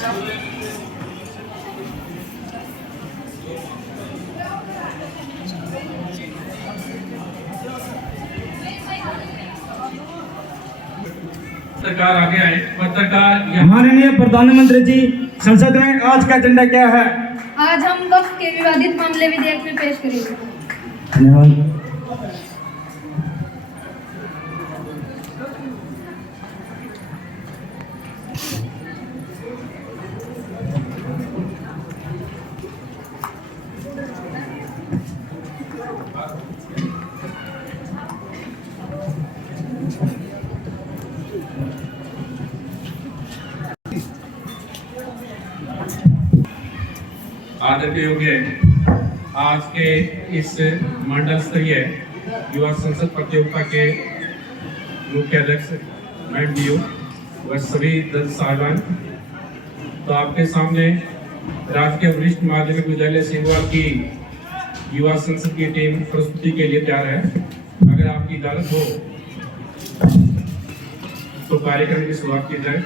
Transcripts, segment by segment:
पत्रकार आगे आए। पत्रकार माननीय प्रधानमंत्री जी, संसद में आज का एजेंडा क्या है? आज हम वक्त के विवादित मामले विधेयक में पेश करेंगे। धन्यवाद। आदरणीय योग्य आज के इस मंडल स्तरीय युवा संसद प्रतियोगिता के मुख्य अध्यक्ष मैडम डीओ व सभी दल साहिबान, तो आपके सामने राज्य के वरिष्ठ माध्यमिक विद्यालय सिंगवाल की युवा संसद की टीम प्रस्तुति के लिए तैयार है। अगर आपकी इजाजत हो तो कार्यक्रम की शुरुआत की जाए।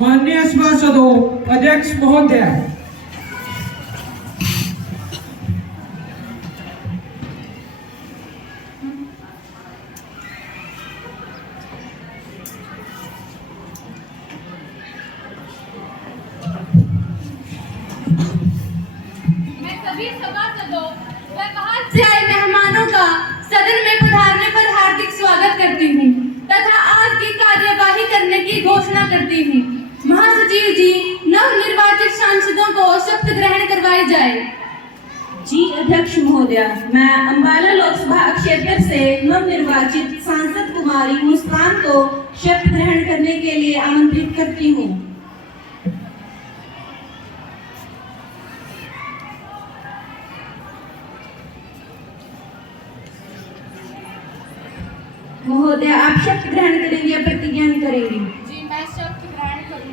माननीय सभासदों, अध्यक्ष महोदय, मैं सभी सभासदों व बाहर से आए मेहमानों का सदन में पधारने पर हार्दिक स्वागत करती हूँ तथा आज की कार्यवाही करने की घोषणा करती हूँ। महासचिव जी, नवनिर्वाचित सांसदों को शपथ ग्रहण करवाई जाए। जी अध्यक्ष महोदय, मैं अंबाला लोकसभा क्षेत्र से नवनिर्वाचित सांसद कुमारी मुस्कान को शपथ ग्रहण करने के लिए आमंत्रित करती हूँ। महोदय, आप शपथ ग्रहण करेंगे या प्रतिज्ञान करेंगे? जी, मैं शपथ ग्रहण करूंगी।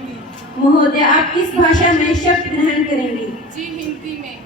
महोदय, आप किस भाषा में शपथ ग्रहण करेंगे? जी, हिंदी में।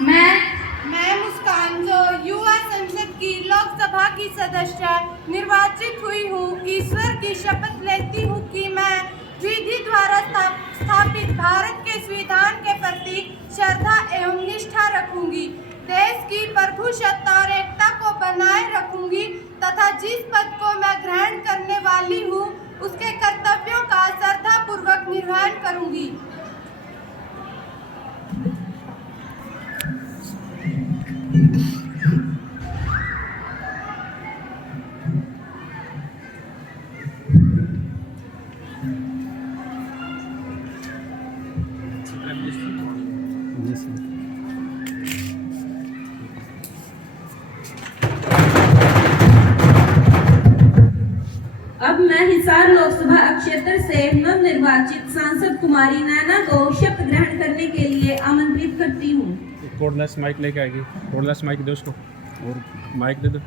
मैं मुस्कान, जो युवा संसद की लोकसभा की सदस्य निर्वाचित हुई हूँ, ईश्वर की शपथ लेती हूँ कि मैं विधि द्वारा स्थापित भारत के संविधान के प्रति श्रद्धा एवं निष्ठा रखूंगी, देश की प्रभुसत्ता और एकता को बनाए रखूंगी तथा जिस पद को मैं ग्रहण करने वाली हूँ उसके कर्तव्यों का श्रद्धापूर्वक निर्वहन करूंगी। अब मैं हिसार लोकसभा क्षेत्र से नवनिर्वाचित सांसद कुमारी नैना को शपथ ग्रहण करने के लिए आमंत्रित करती हूँ। कोडलेस माइक लेके आएगी। कोडलेस माइक दे उसको, और माइक दे दो,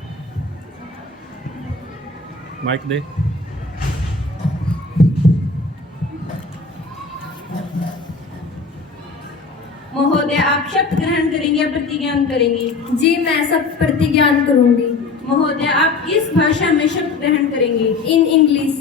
माइक दे। महोदय, आप शपथ ग्रहण करेंगे या प्रतिज्ञान करेंगी? जी, मैं सब प्रतिज्ञान करूंगी। महोदय, आप किस भाषा में शपथ ग्रहण करेंगे? In English.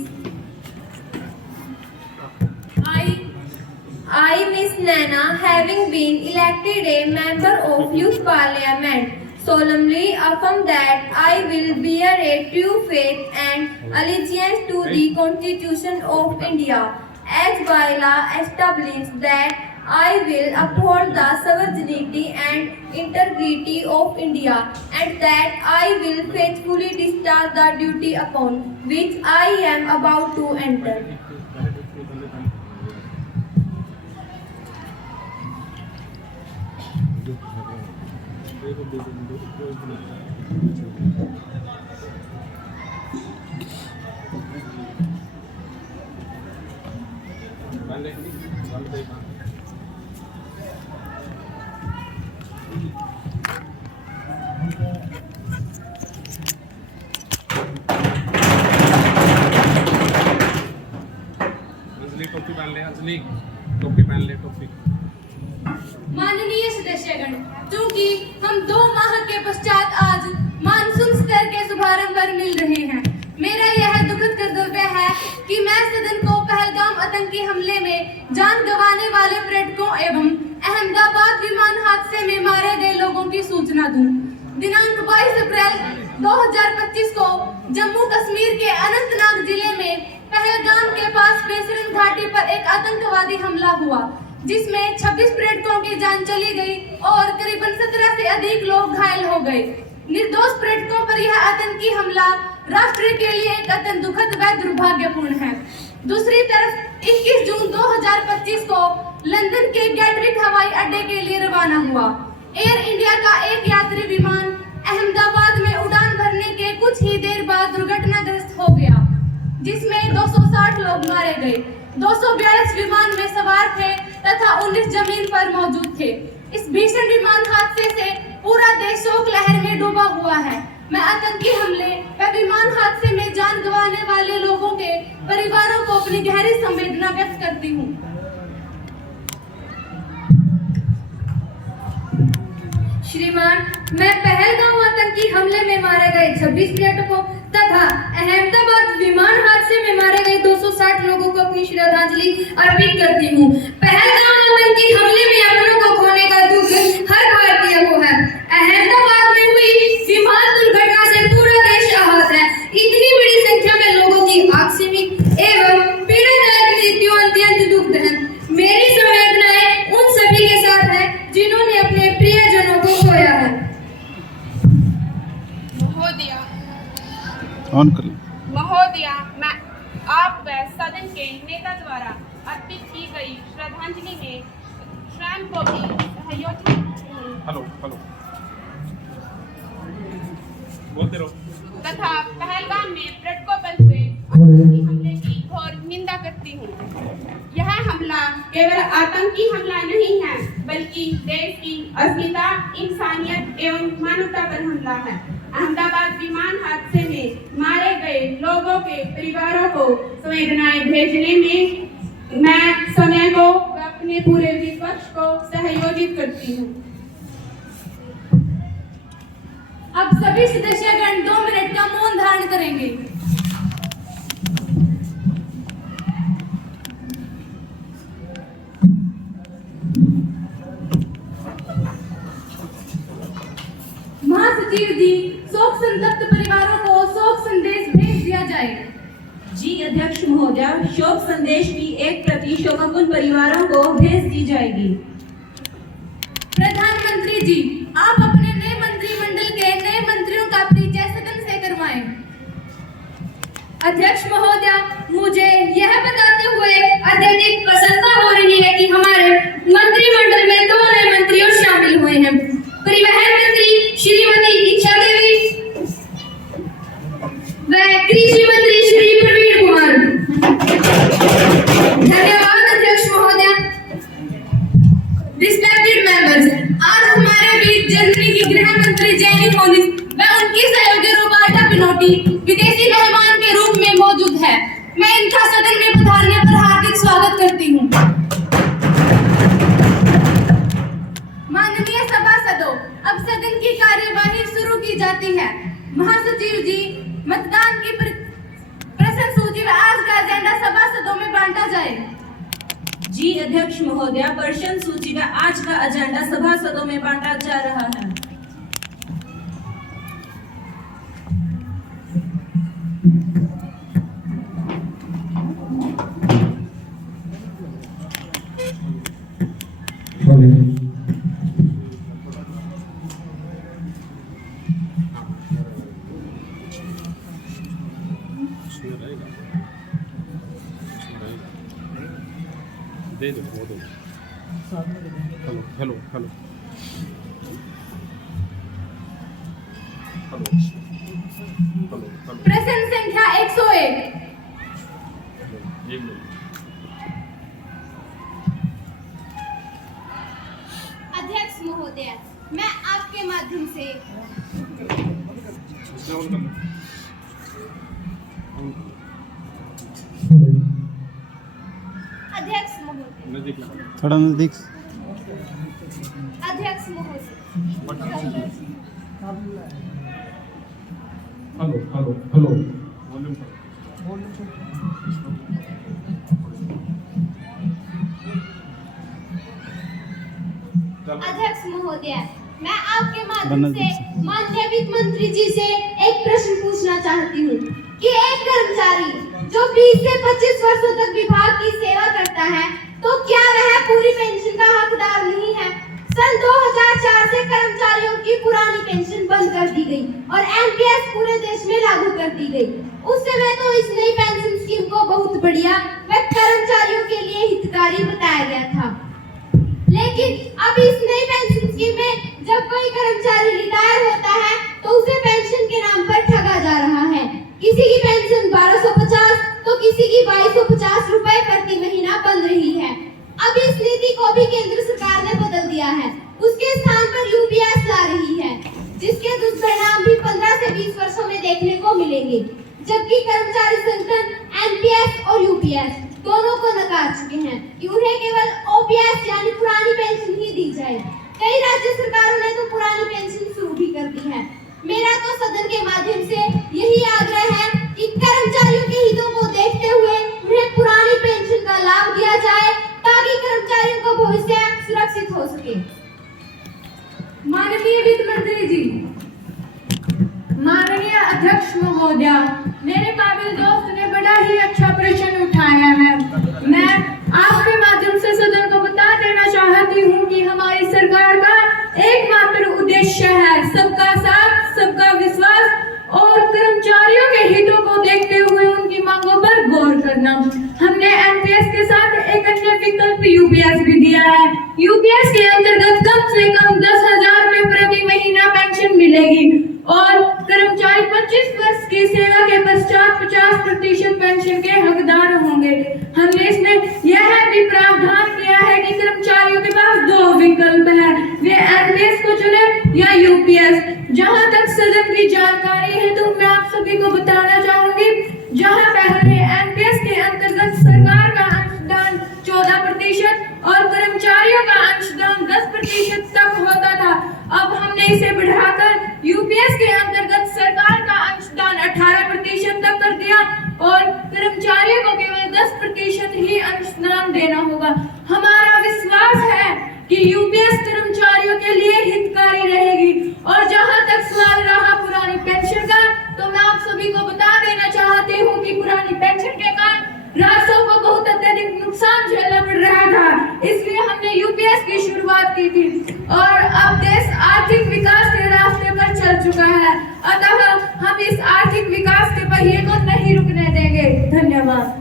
I, Miss Nana, having been elected a member of Youth Parliament, solemnly affirm that I will bear a true faith and allegiance to the Constitution of India, as by law established that I will uphold the sovereignty and integrity of India, and that I will faithfully discharge the duty upon which I am about to enter. टोपी पहन ले अंजलि, टोपी पहन ले, टोपी। माननीय सदस्यगण, चूंकि हम 2 माह के पश्चात आज मानसून सत्र के शुभारंभ आतंकी हमले में जान गंवाने वाले पर्यटकों एवं अहमदाबाद विमान हादसे में मारे गए लोगों की सूचना दूं। दिनांक 22 अप्रैल 2025 को जम्मू कश्मीर के अनंतनाग जिले में पहलगाम के पास बेसरन घाटी पर एक आतंकवादी हमला हुआ, जिसमें 26 पर्यटकों की जान चली गई और करीबन 17 से अधिक लोग घायल हो गए। निर्दोष पर्यटकों पर यह आतंकी हमला राष्ट्र के लिए एक अत्यंत दुखद व दुर्भाग्यपूर्ण है। दूसरी तरफ 21 जून 2025 को लंदन के गैटविक हवाई अड्डे के लिए रवाना हुआ। एयर इंडिया का एक यात्री विमान अहमदाबाद में उड़ान भरने के कुछ ही देर बाद दुर्घटनाग्रस्त हो गया, जिसमें 260 लोग मारे गए। 242 विमान में सवार थे तथा 19 जमीन पर मौजूद थे। इस भीषण विमान हादसे से पूरा देश शोक लहर में डूबा हुआ है। मैं आतंकी हमले व विमान हादसे में जान गंवाने वाले लोगों के परिवारों को अपनी गहरी संवेदना व्यक्त करती हूँ। श्रीमान, मैं पहलगाम आतंकी हमले में मारे गए 26 पर्यटकों तथा अहमदाबाद विमान हादसे में मारे गए 260 लोगों को अपनी श्रद्धांजलि अर्पित करती हूँ। पहलगाम आतंकी हमले में अपनों को खोने का दुख हर भारतीय को है। अहमदाबाद में हुई विमान दुर्घटना से पूरा देश आहत है। इतनी बड़ी संख्या में लोगों की आकस्मिक एवं पीड़ादायक मृत्यु अत्यंत दुखद है। मेरी संवेदनाएं उन सभी के साथ है जिन्होंने अपने प्रियजनों को खोया है। महोदया, मैं आप व सदन के नेता द्वारा अर्पित की गई श्रद्धांजलि में स्वयं को भी सहयोगी तथा पहलगाम में पर्यटकों पर हुए आतंकी हमले की घोर निंदा करती हूँ। यह हमला केवल आतंकी हमला नहीं है, बल्कि देश की अस्मिता, इंसानियत एवं मानवता पर हमला है। अहमदाबाद विमान हादसे में मारे गए लोगों के परिवारों को संवेदनाएं भेजने में मैं समय को व अपने पूरे विपक्ष को सहयोजित करती हूँ। अब सभी सदस्यगण 2 मिनट का मौन धारण करेंगे। महासचिव जी, शोक संतप्त परिवारों को शोक संदेश भेज दिया जाए। जी अध्यक्ष महोदया, शोक संदेश की एक प्रति शोकाकुल परिवारों को भेज दी जाएगी। प्रधानमंत्री जी, आप अपने नए मंत्रिमंडल के नए मंत्रियों का परिचय सदन से करवाएं। अध्यक्ष महोदया, मुझे यह बताते हुए अत्यधिक प्रसन्नता हो रही है कि हमारे मंत्रिमंडल में 2 नए मंत्री और शामिल हुए हैं। परिवहन मंत्री श्रीमती इच्छा देवी व कृषि मंत्री श्री प्रवीण कुमार। धन्यवाद अध्यक्ष महोदया। रिस्पेक्टेड मेंबर्स, आज हमारे बीच जर्मनी की गृह मंत्री जेनी मोनिस व उनकी सहयोगी रोबर्टा पिनोटी विदेशी मेहमान के रूप में मौजूद है। मैं इनका सदन में पधारने पर हार्दिक स्वागत करती हूँ। माननीय सभासदों, अब सदन की कार्यवाही शुरू की जाती है। महासचिव जी, मतदान की प्रश्न सूची व आज का एजेंडा सभासदों में बांटा जाए। जी अध्यक्ष महोदया, प्रश्न सूची में आज का एजेंडा सभासदों में बांटा जा रहा है। दे दो वो दो। Hello hello hello hello hello hello. प्रश्न संख्या 101। एक मिनट। अध्यक्ष महोदय, मैं आपके माध्यम से अध्यक्ष महोदय, थोड़ा नजदीक। अध्यक्ष महोदय, हेलो हेलो हेलो। महोदय, मैं आपके माध्यम से माननीय वित्त मंत्री जी से एक प्रश्न पूछना चाहती हूँ कि एक कर्मचारी जो 20 से 25 वर्षों तक विभाग की सेवा करता है, तो क्या वह पूरी पेंशन का हकदार नहीं है? सन 2004 से कर्मचारियों की पुरानी पेंशन बंद कर दी गई और एनपीएस पूरे देश में लागू कर दी गई। उस समय तो इस नई पेंशन स्कीम को बहुत बढ़िया व कर्मचारियों के लिए हितकारी बताया गया था, लेकिन अब इस नई पेंशन स्कीम में जब कोई कर्मचारी रिटायर होता है तो उसे पेंशन के नाम पर ठगा जा रहा है। किसी की पेंशन 1250 तो किसी की 2250 रुपए प्रति महीना बन रही है। अब इस नीति को भी केंद्र सरकार ने बदल दिया है, उसके स्थान पर यूपीएस ला रही है, जिसके दुष्परिणाम भी 15 से 20 वर्षों में देखने को मिलेंगे। जबकि कर्मचारी संगठन एनपीएस और यूपीएस दोनों को नकार चुके हैं कि उन्हें केवल ओपीएस यानी पुरानी पेंशन ही दी जाए। कई राज्य सरकारों ने तो पुरानी पेंशन शुरू भी कर दी है। मेरा तो सदन के माध्यम से यही आग्रह है कि कर्मचारियों के हितों को देखते हुए उन्हें पुरानी पेंशन का लाभ दिया जाए ताकि कर्मचारियों का भविष्य सुरक्षित हो सके। माननीय वित्त मंत्री जी, माननीय अध्यक्ष महोदय, मेरे काबिल दोस्त ने बड़ा ही अच्छा प्रश्न उठाया है। मैं आपके माध्यम से सदन को बता देना चाहती हूँ कि हमारी सरकार का एकमात्र उद्देश्य है सबका साथ, सबका विश्वास और कर्मचारियों के हितों को देखते हुए उनकी मांगों पर गौर करना। हमने एनपीएस के साथ एक अन्य विकल्प यूपीएस भी दिया है। यूपीएस के अंतर्गत कम से कम 10,000 रुपए प्रति महीना पेंशन मिलेगी और कर्मचारी 25 वर्ष की सेवा के पश्चात 50% पेंशन के हकदार होंगे। हमने इसमें यह भी प्रावधान किया है कि कर्मचारियों के पास दो विकल्प है, वे एनपीएस को चुने या यूपीएस। जहां तक सदन की जानकारी है तो मैं आप सभी को बताना चाहूंगी, जहां पहले एनपीएस के अंतर्गत सरकार का अंशदान 14% और कर्मचारियों का अंशदान 10% तक होता था, अब हमने इसे बढ़ाकर यूपीएस के अंतर्गत सरकार का अंशदान 18% तक कर दिया और कर्मचारियों को केवल 10% ही अंशदान देना होगा। हमारा विश्वास है कि यूपीएस कर्मचारियों के लिए हितकारी रहेगी। और जहां तक सवाल रहा पुरानी पेंशन का, तो मैं आप सभी को बता देना चाहती हूँ कि पुरानी पेंशन के कारण राष्ट्रों को बहुत अत्यधिक नुकसान झेलना पड़ रहा था, इसलिए हमने यूपीएस की शुरुआत की थी और अब देश आर्थिक विकास के रास्ते पर चल चुका है। अतः हम इस आर्थिक विकास के पहिए को नहीं रुकने देंगे। धन्यवाद।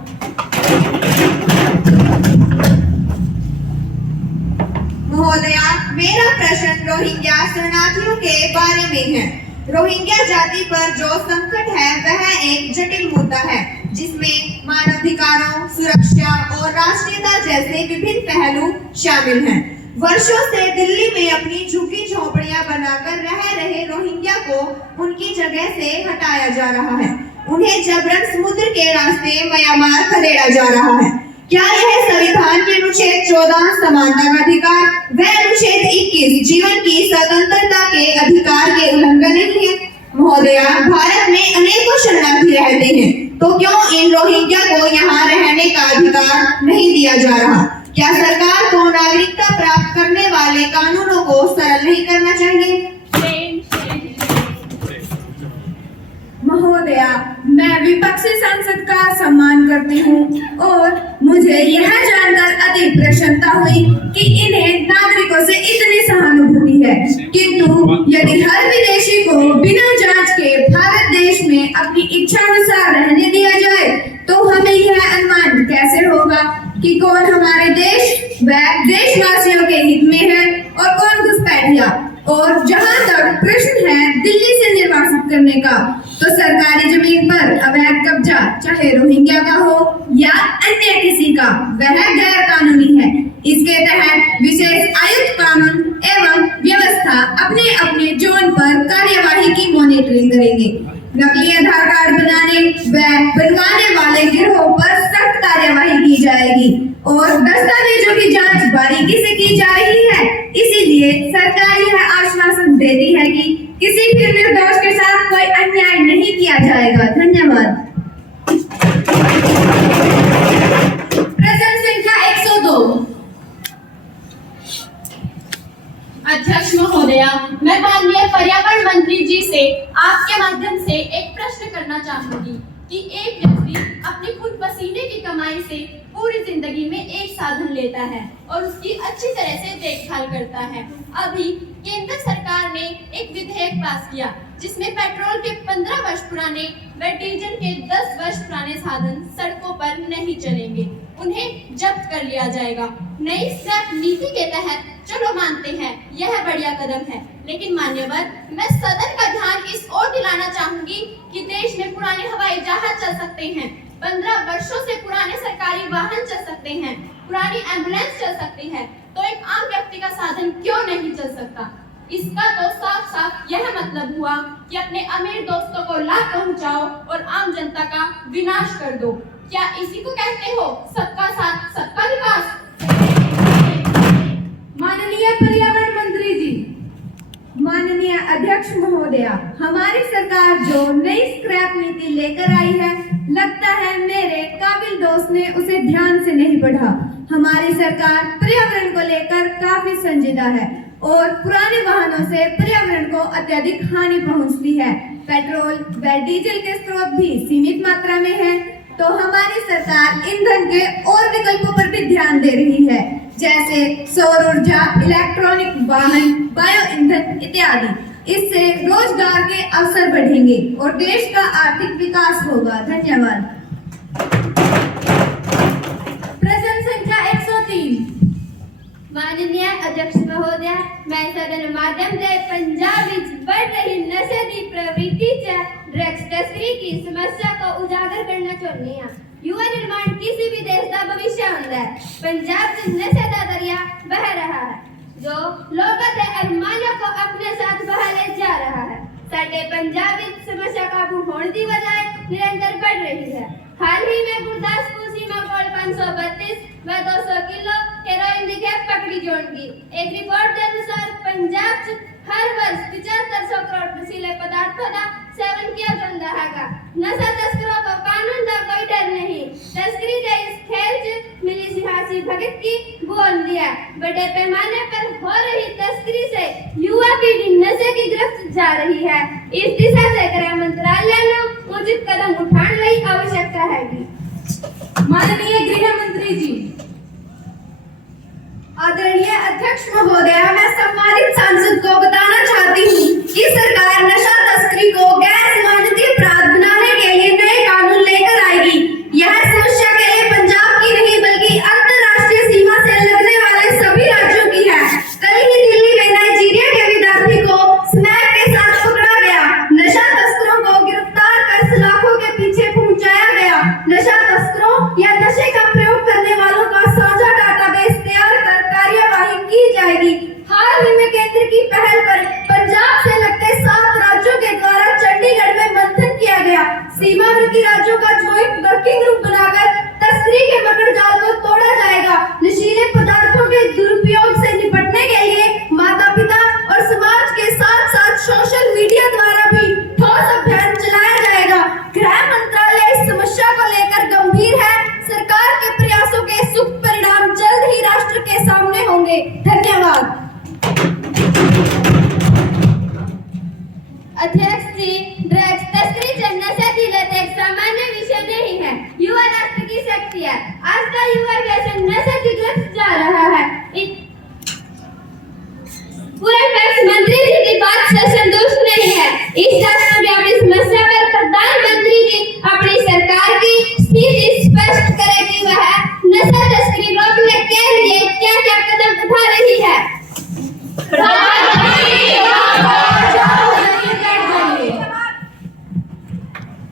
महोदया, मेरा प्रश्न रोहिंग्या शरणार्थियों के बारे में है। रोहिंग्या जाति पर जो संकट है वह एक जटिल मुद्दा है, जिसमें मानवाधिकारों, सुरक्षा और राष्ट्रीयता जैसे विभिन्न पहलू शामिल हैं। वर्षों से दिल्ली में अपनी झुग्गी झोपड़ियां बनाकर रह रहे रोहिंग्या को उनकी जगह से हटाया जा रहा है। उन्हें जबरन समुद्र के रास्ते म्यांमार खदेड़ा जा रहा है। क्या यह संविधान के अनुच्छेद 14 समानता का अधिकार व अनुच्छेद 21 जीवन की स्वतंत्रता के अधिकार के उल्लंघन नहीं है? महोदया, भारत में अनेकों शरणार्थी रहते हैं, तो क्यों इन रोहिंग्या को यहाँ रहने का अधिकार नहीं दिया जा रहा? क्या सरकार को नागरिकता प्राप्त करने वाले कानूनों को सरल नहीं करना चाहिए? महोदया, मैं विपक्षी सांसद का सम्मान करती हूँ और मुझे यह जानकर अधिक प्रसन्नता हुई कि इन्हें नागरिकों से इतनी सहानुभूति है। किंतु यदि हर विदेशी को बिना जांच के भारत देश में अपनी इच्छा अनुसार रहने दिया जाए, तो हमें यह अनुमान कैसे होगा कि कौन हमारे देश व देशवासियों के हित में है और कौन घुसपैठिया? और जहां तक प्रश्न है दिल्ली से निर्वासित करने का, तो सरकारी जमीन पर अवैध कब्जा चाहे रोहिंग्या का हो या अन्य किसी का, वह गैर कानूनी है। इसके तहत विशेष आयुक्त कानून एवं व्यवस्था अपने अपने जोन पर कार्यवाही की मॉनिटरिंग करेंगे। नकली आधार कार्ड बनाने व बनवाने वाले गिरोह पर सख्त कार्यवाही की जाएगी और दस्तावेजों की जांच बारीकी से की जा रही है। इसीलिए सरकार यह आश्वासन देती है कि किसी भी निर्दोष के साथ कोई अन्याय नहीं किया जाएगा। धन्यवाद। प्रश्न संख्या 102। अध्यक्ष महोदय, मंत्री जी से आपके माध्यम से एक प्रश्न करना चाहूंगी कि एक व्यक्ति अपनी खुद पसीने की कमाई से पूरी जिंदगी में एक साधन लेता है और उसकी अच्छी तरह से देखभाल करता है। अभी केंद्र सरकार ने एक विधेयक पास किया जिसमें पेट्रोल के 15 वर्ष पुराने व डीजल के 10 वर्ष पुराने साधन सड़कों पर नहीं चलेंगे, उन्हें जब्त कर लिया जाएगा। नई स्क्रैप नीति के तहत चलो मानते हैं यह बढ़िया कदम है, लेकिन मान्यवर मैं सदन का ध्यान इस ओर दिलाना चाहूंगी कि देश में पुराने हवाई जहाज चल सकते हैं, 15 वर्षों से पुराने सरकारी वाहन चल सकते हैं, पुरानी एम्बुलेंस चल सकती है, तो एक आम व्यक्ति का साधन क्यों नहीं चल सकता? इसका तो साफ साफ यह मतलब हुआ कि अपने अमीर दोस्तों को लाभ पहुंचाओ और आम जनता का विनाश कर दो। क्या इसी को कहते हो सबका साथ सबका विकास? माननीय पर्यावरण मंत्री जी, माननीय अध्यक्ष महोदया, हमारी सरकार जो नई स्क्रैप नीति लेकर आई है, लगता है मेरे काबिल दोस्त ने उसे ध्यान से नहीं पढ़ा। हमारी सरकार पर्यावरण को लेकर काफी संजीदा है और पुराने वाहनों से पर्यावरण को अत्यधिक हानि पहुंचती है। पेट्रोल व डीजल के स्रोत भी सीमित मात्रा में है, तो हमारी सरकार ईंधन के और विकल्पों पर भी ध्यान दे रही है, जैसे सौर ऊर्जा, इलेक्ट्रॉनिक वाहन, बायो ईंधन इत्यादि। इससे रोजगार के अवसर बढ़ेंगे और देश का आर्थिक विकास होगा। धन्यवाद। प्रश्न संख्या 103। माननीय अध्यक्ष महोदय, मैं सदन माध्यम से पंजाब विच बढ़ रही नशे की प्रवृत्ति से ड्रग्स तस्करी की समस्या को उजागर करना चाहती हूं। युवा निर्माण किसी भी देश का भविष्य होता है। पंजाब से नशे का दरिया बह रहा है जो लोगों के अरमानों को अपने साथ बहा ले जा रहा है। साडे पंजाब विच समस्या काबू होने की बजाय निरंतर बढ़ रही है। हाल ही में गुरदासपुर सीमा कोल 532 व 200 किलो हेरोइन की खेप पकड़ी जाएगी। एक रिपोर्ट के अनुसार पंजाब च हर वर्ष 7500 करोड़ नशीले पदार्थों का सेवन किया जाता है। नशा तस्करों को कानून का कोई डर नहीं। तस्करी के इस खेल च मिली सियासी भगत की बोल दिया। बड़े पैमाने पर हो रही तस्करी से युवा पीढ़ी नशे की गिरफ्त जा रही है। इस दिशा से गृह मंत्रालय ने उचित कदम उठाने की आवश्यकता है। माननीय गृह मंत्री जी, आदरणीय अध्यक्ष महोदय, मैं सम्मानित सांसद को बताना चाहती हूँ कि सरकार नशा तस्करी को गैर जमानती अपराध बनाने के लिए नए कानून लेकर आएगी। यह समस्या केवल पंजाब की नहीं बल्कि अंतर्राष्ट्रीय सीमा से लगने वाले सभी राज्यों की है। कल ही दिल्ली में नाइजीरिया के विद्यार्थी को स्मैक के साथ पकड़ा गया। नशा तस्करों को गिरफ्तार कर सलाखों के पीछे पहुंचाया गया। नशा तस्करों या नशे का प्रयोग करने वालों का साझा डाटाबेस तैयार कर कार्यवाही की जाएगी। हाल ही में केंद्र की पहल पर पंजाब से लगते 7 राज्यों के द्वारा चंडीगढ़ में मंथन किया गया। सीमावर्ती राज्यों का ज्वाइंट वर्किंग ग्रुप बनाकर तस्करी के मकड़ जाल को तोड़ा जाएगा। नशीले पदार्थों के दुरुपयोग से निपटने के लिए माता पिता और समाज के साथ साथ सोशल मीडिया द्वारा भी ठोस अभियान चलाया जाएगा। गृह मंत्रालय इस समस्या को लेकर गंभीर है। सरकार के प्रयासों के शुभ परिणाम जल्द ही राष्ट्र के सामने होंगे। धन्यवाद। अध्यक्ष जी, ड्रग्स तस्करी से नशा की लत एक सामान्य विषय नहीं है। युवा राष्ट्र की शक्ति है। आज का युवा वैसे नशे की गिरफ्त जा रहा है। पूरे टैक्स मंत्री जी की बात से संतुष्ट नहीं है। इस राष्ट्रव्यापी समस्या पर प्रधानमंत्री जी अपनी सरकार की स्थिति स्पष्ट करें कि वह नशा तस्करी रोकने के लिए क्या क्या कदम उठा रही है।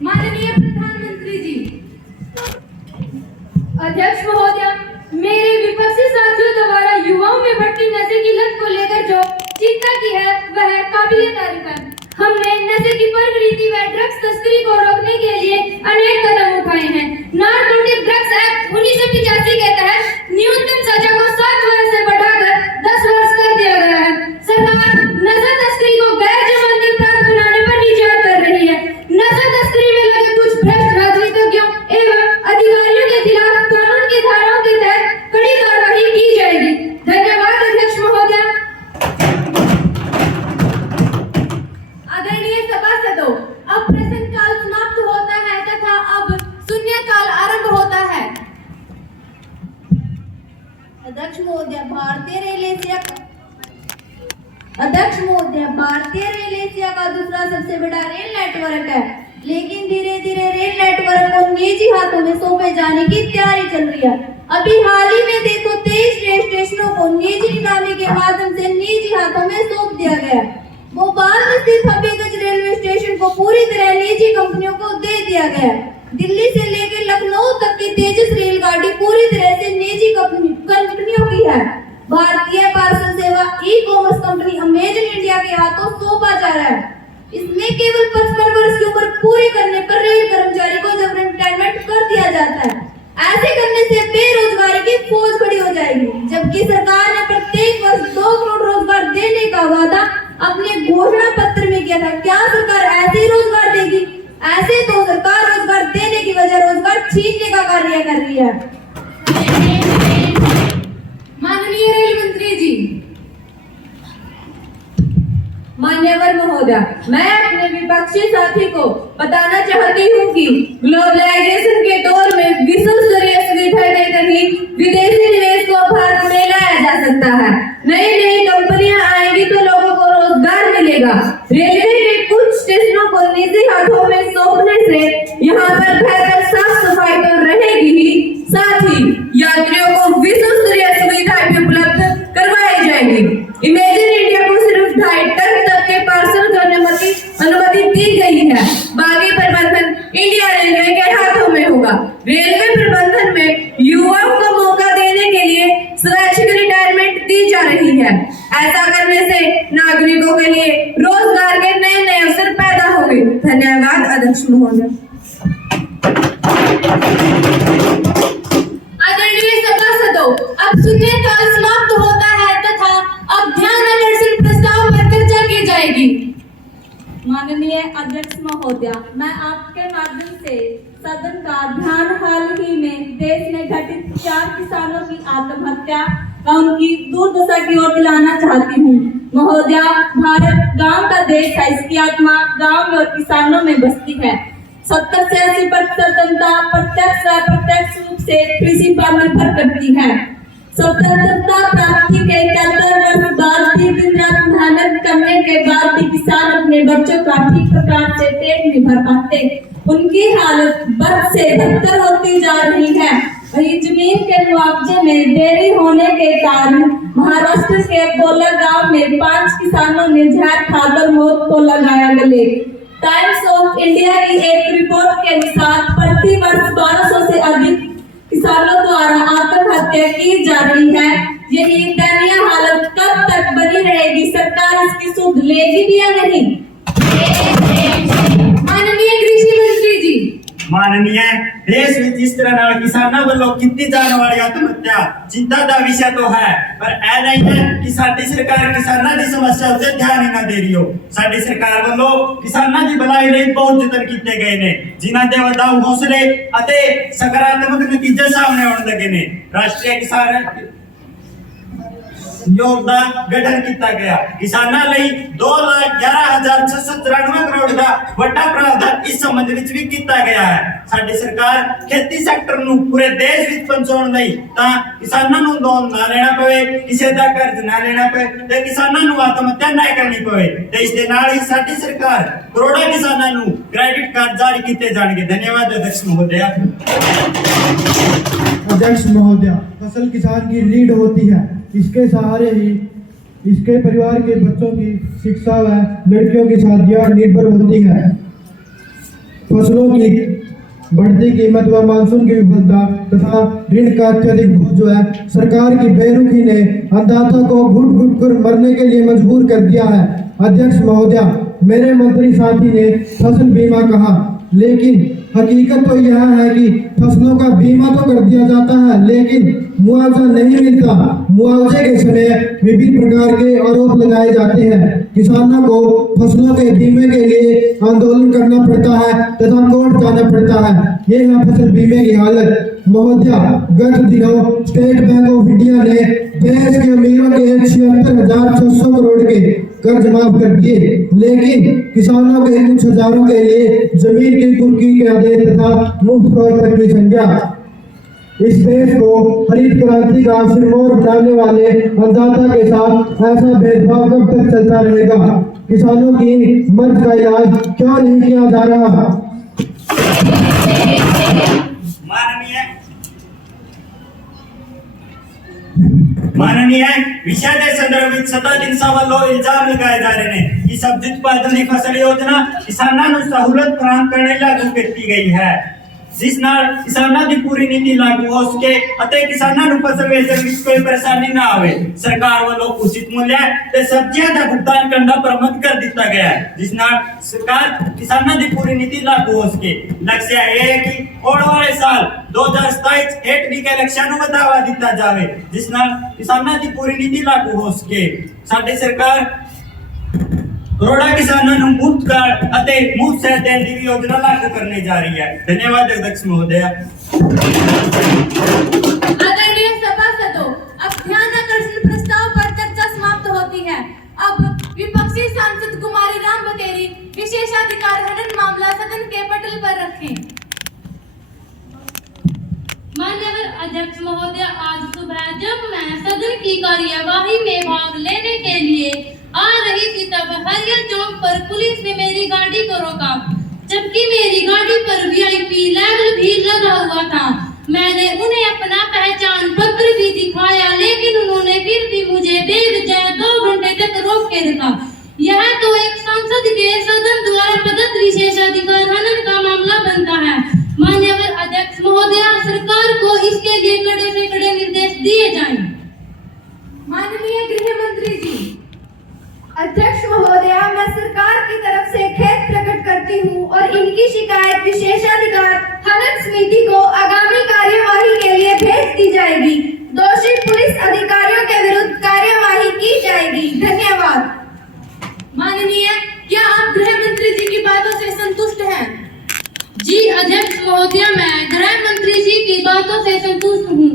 माननीय प्रधानमंत्री जी, अध्यक्ष महोदय, मेरे विपक्षी साथियों द्वारा युवाओं में बढ़ती नशे की लत को लेकर जो चिंता की है वह काबिले तारीफ है। हमने नशे की प्रवृत्ति व ड्रग्स तस्करी को रोकने के लिए अनेक कदम उठाए हैं। नारकोटिक ड्रग्स एक्ट 1985 के तहत न्यूनतम सजा को 7 वर्ष से बढ़ाकर 10 वर्ष कर दिया गया है। सरकार नशा तस्करी को गैर जमानती अपराध बनाने पर विचार कर रही है। नशा तस्करी में लगे कुछ भ्रष्ट राजनीतिज्ञों एवं अधिकारियों के खिलाफ कानून की धाराओं के तहत कड़ी कार्रवाई की जाएगी। धन्यवाद अध्यक्ष महोदय। भारतीय रेल एशिया का दूसरा सबसे बड़ा रेल नेटवर्क है, लेकिन धीरे धीरे रेल नेटवर्क को निजी हाथों में सौंपे जाने की तैयारी चल रही है। अभी हाल ही में देखो 23 रेल स्टेशनों को निजी नीलामी के माध्यम से निजी हाथों में सौंप दिया गया। भोपाल में स्थित हबीबगंज रेलवे स्टेशन को पूरी तरह निजी कंपनियों को दे दिया गया। दिल्ली से लेकर लखनऊ तक की तेजस रेलगाड़ी पूरी तरह से निजी कंपनियों की है। भारतीय पार्सल सेवा e commerce company Amazon India के हाथों सौंपा जा रहा है। इसमें केवल 55 वर्ष की उम्र पूरी करने पर रेल कर्मचारी को जबरन रिटायरमेंट कर दिया जाता है। ऐसे करने से बेरोजगारी की फौज खड़ी हो जाएगी, जबकि सरकार ने प्रत्येक वर्ष 2 करोड़ रोजगार देने का वादा अपने घोषणा पत्र में किया था। क्या सरकार ऐसे ही रोजगार देगी? ऐसे तो सरकार रोजगार देने की वजह रोजगार छीनने का कार्य कर रही है। माननीय रेल मंत्री जी, मान्यवर महोदय, मैं अपने विपक्षी साथी को बताना चाहती हूँ कि ग्लोबलाइजेशन के दौर में विश्व स्तरीय सुविधाएं देकर ही विदेशी निवेश को भारत में लाया जा सकता है। नई नई कंपनियां आएंगी तो लोगों को रोजगार मिलेगा। रेलवे के कुछ स्टेशनों को निजी हाथों में सौंपने से यहाँ पर बेहतर साफ सफाई तो रहेगी ही, साथ ही यात्रियों को विश्व स्तरीय सुविधाएं भी उपलब्ध करवाई जाएंगी। इमेजिन इंडिया को सिर्फ 2.5 टन तक के पार्सल करने की अनुमति दी गई है। बाकी प्रबंधन इंडिया रेलवे के हाथों में होगा। रेलवे प्रबंधन में युवाओं को मौका देने के लिए स्वैच्छिक रिटायरमेंट दी जा रही है। ऐसा करने से नागरिकों के लिए रोजगार के नए नए अवसर पैदा होंगे। धन्यवाद अध्यक्ष महोदय। आदरणीय सभासदों, अब शून्यकाल समाप्त होता है तथा अब ध्यान आकर्षण प्रस्ताव पर चर्चा की जाएगी। माननीय अध्यक्ष महोदय, मैं आपके माध्यम से सदन का ध्यान हाल ही में देश में घटित 4 किसानों की आत्महत्या व उनकी दुर्दशा की ओर दिलाना चाहती हूँ। महोदय, भारत गांव का देश है, इसकी आत्मा गांव में और किसानों में बसती है। 70 से 80% जनता प्रत्यक्ष व अप्रत्यक्ष रूप से कृषि पर निर्भर करती है। स्वतंत्रता प्राप्ति के 71 वर्ष बाद भी दिन रात मेहनत करने के बाद भी किसान अपने बच्चों का ठीक प्रकार से पेट नहीं भर पाते। उनकी हालत बद से बदतर होती जा रही है। वही जमीन के मुआवजे में देरी होने के कारण महाराष्ट्र के गोला गांव में 5 किसानों ने जहर खाकर मौत को लगाया गले। टाइम्स ऑफ इंडिया की एक रिपोर्ट के अनुसार प्रति वर्ष 1200 से अधिक किसानों द्वारा आत्महत्या की जा रही है। यही दयनीय हालत कब तक बनी रहेगी? सरकार इसकी सुध लेगी भी या नहीं? माननीय कृषि मंत्री जी, माननीय देश में जिस तरह नाल किसानों वालों कितनी जाने वाली आत्महत्या चिंता का विषय तो है, पर ऐ नहीं है कि साडी सरकार किसानों की समस्या उत्ते ध्यान ही ना दे रही हो। साडी सरकार वालों किसानों की भलाई ਲਈ बहुत यतन किए गए ने, जिन्हां दे ਵਧਾਊ हौसले ਅਤੇ सकारात्मक नतीजे सामने आने लगे ने। राष्ट्रीय किसान योग का गठन किया गया। किसानों ਲਈ 2,11,693 करोड़ का ਵੱਡਾ प्रावधान इस संबंध ਵਿੱਚ भी किया गया है। साडी सरकार खेती सैक्टर ਨੂੰ पूरे देश ਵਿੱਚ ਪਹੁੰਚਾਉਣ ਲਈ ਤਾਂ किसानों ਨੂੰ ਲੋਨ ਨਾ ਲੈਣਾ ਪਵੇ, ਕਿਸੇ ਦਾ ਕਰਜ਼ ਨਾ ਲੈਣਾ ਪਵੇ ਤੇ किसानों ਨੂੰ ਆਤਮਹੱਤਿਆ ਨਾ ਕਰਨੀ ਪਵੇ ਤੇ ਇਸ ਦੇ ਨਾਲ ਹੀ ਸਾਡੀ सरकार ਕਰੋੜਾਂ किसानों ਨੂੰ क्रेडिट कार्ड जारी किए जाएंगे। धन्यवाद अध्यक्ष महोदय। अध्यक्ष महोदय, फसल किसान की रीढ़ होती है, इसके सहारे ही इसके परिवार के बच्चों की शिक्षा व लड़कियों की शादियां निर्भर होती है। फसलों की बढ़ती कीमत व मानसून की विफलता तथा ऋण का अत्यधिक बोझ जो है सरकार की बेरुखी ने अन्नदाता को घुट घुट कर मरने के लिए मजबूर कर दिया है। अध्यक्ष महोदय, मेरे मंत्री साथी ने फसल बीमा कहा, लेकिन हकीकत तो यह है कि फसलों का बीमा तो कर दिया जाता है लेकिन मुआवजा नहीं मिलता। मुआवजे के समय विभिन्न प्रकार के आरोप लगाए जाते हैं। किसानों को फसलों के बीमे के लिए आंदोलन करना पड़ता है तथा कोर्ट जाना पड़ता है। ये है फसल बीमे की हालत। महोदय, गत दिनों स्टेट बैंक ऑफ इंडिया ने देश के अमीरों के 76,600 करोड़ के कर्ज माफ कर दिए, लेकिन किसानों के कुछ हजारों के लिए जमीन की कुर्की के आदेश तथा मुफ्त फौज तक की संज्ञा। इस देश को हरित क्रांति का सिरमौर बनाने वाले अन्नदाता के साथ ऐसा भेदभाव कब तक चलता रहेगा? किसानों की मर्ज का इलाज क्यों नहीं किया जा रहा? माननीय विषय संदर्भित सत्ताधीशां ਵੱਲੋਂ ਇਲਜ਼ਾਮ ਲਗਾਏ ਜਾ ਰਹੇ ਨੇ ਕਿ ਸਬਜ਼ੀ ਉਤਪਾਦਨ ਦੀ ਫਸਲ ਯੋਜਨਾ ਕਿਸਾਨਾਂ ਨੂੰ ਸਹੂਲਤ ਪ੍ਰਦਾਨ ਕਰਨ ਲਈ ਲਾਗੂ ਕੀਤੀ ਗਈ ਹੈ, ਜਿਸ ਨਾਲ ਕਿਸਾਨਾਂ ਦੀ ਪੂਰੀ ਨੀਤੀ ਲਾਗੂ ਹੋ ਸਕੇ ਅਤੇ ਕਿਸਾਨਾਂ ਨੂੰ ਫਸਲ ਵੇਚਣ ਵਿੱਚ ਕੋਈ ਪਰੇਸ਼ਾਨੀ ਨਾ ਆਵੇ। ਸਰਕਾਰ ਵੱਲੋਂ ਉਚਿਤ ਮੁੱਲ ਤੇ ਸਬਜ਼ੀਆਂ ਦਾ ਭੁਗਤਾਨ ਕਰਨ ਦਾ ਪ੍ਰਬੰਧ ਕਰ ਦਿੱਤਾ ਗਿਆ ਹੈ, ਜਿਸ ਨਾਲ ਸਰਕਾਰ ਕਿਸਾਨਾਂ ਦੀ ਪੂਰੀ ਨੀਤੀ ਲਾਗੂ ਹੋ ਸਕੇ। ਲਕਸ਼ ਇਹ ਹੈ ਕਿ ਆਉਣ ਵਾਲੇ ਸਾਲ 2027 ਹੇਠਲੀ ਕੇ ਇਲੈਕਸ਼ਨ ਨੂੰ ਵਧਾਵਾ ਦਿੱਤਾ ਜਾਵੇ, ਜਿਸ ਨਾਲ ਕਿਸਾਨਾਂ ਦੀ ਪੂਰੀ ਨੀਤੀ ਲਾਗੂ ਹੋ ਸਕੇ। ਸਾਡੀ ਸਰਕਾਰ करोड़ा किसानों को मुफ्त कार्ड अते मुफ्त शहद देने की भी योजना लागू करने जा रही है। धन्यवाद अध्यक्ष महोदय। आदरणीय सभासदों, अब ध्यान आकर्षण प्रस्ताव पर चर्चा समाप्त होती है। अब विपक्षी सांसद कुमारी राम बतेरी विशेषाधिकार हनन मामला सदन के पटल पर रखें। माननीय अध्यक्ष महोदय, आज सुबह जब मैं सदन की कार्यवाही में भाग लेने के लिए आ रही थी तब हरियर चौक पर पुलिस ने मेरी गाड़ी को रोका, जबकि मेरी गाड़ी पर वीआईपी लेवल भी लगा हुआ था। मैंने उन्हें अपना पहचान पत्र भी दिखाया, लेकिन उन्होंने फिर भी मुझे बेवजह 2 घंटे तक रोक के रखा। यह तो एक सांसद के सदन द्वारा प्रदत्त विशेषाधिकार हनन का मामला बनता है। माननीय अध्यक्ष महोदय, सरकार को इसके लिए कड़े से कड़े निर्देश दिए जाएं। माननीय गृह मंत्री जी, अध्यक्ष महोदय, मैं सरकार की तरफ से खेद प्रकट करती हूँ और इनकी शिकायत विशेषाधिकार हनन समिति को आगामी कार्यवाही के लिए भेज दी जाएगी। दोषी पुलिस अधिकारियों के विरुद्ध कार्यवाही की जाएगी। धन्यवाद। माननीय, क्या आप गृह मंत्री जी की बातों से संतुष्ट हैं? जी अध्यक्ष महोदय, मैं गृह मंत्री जी की बातों से संतुष्ट हूँ।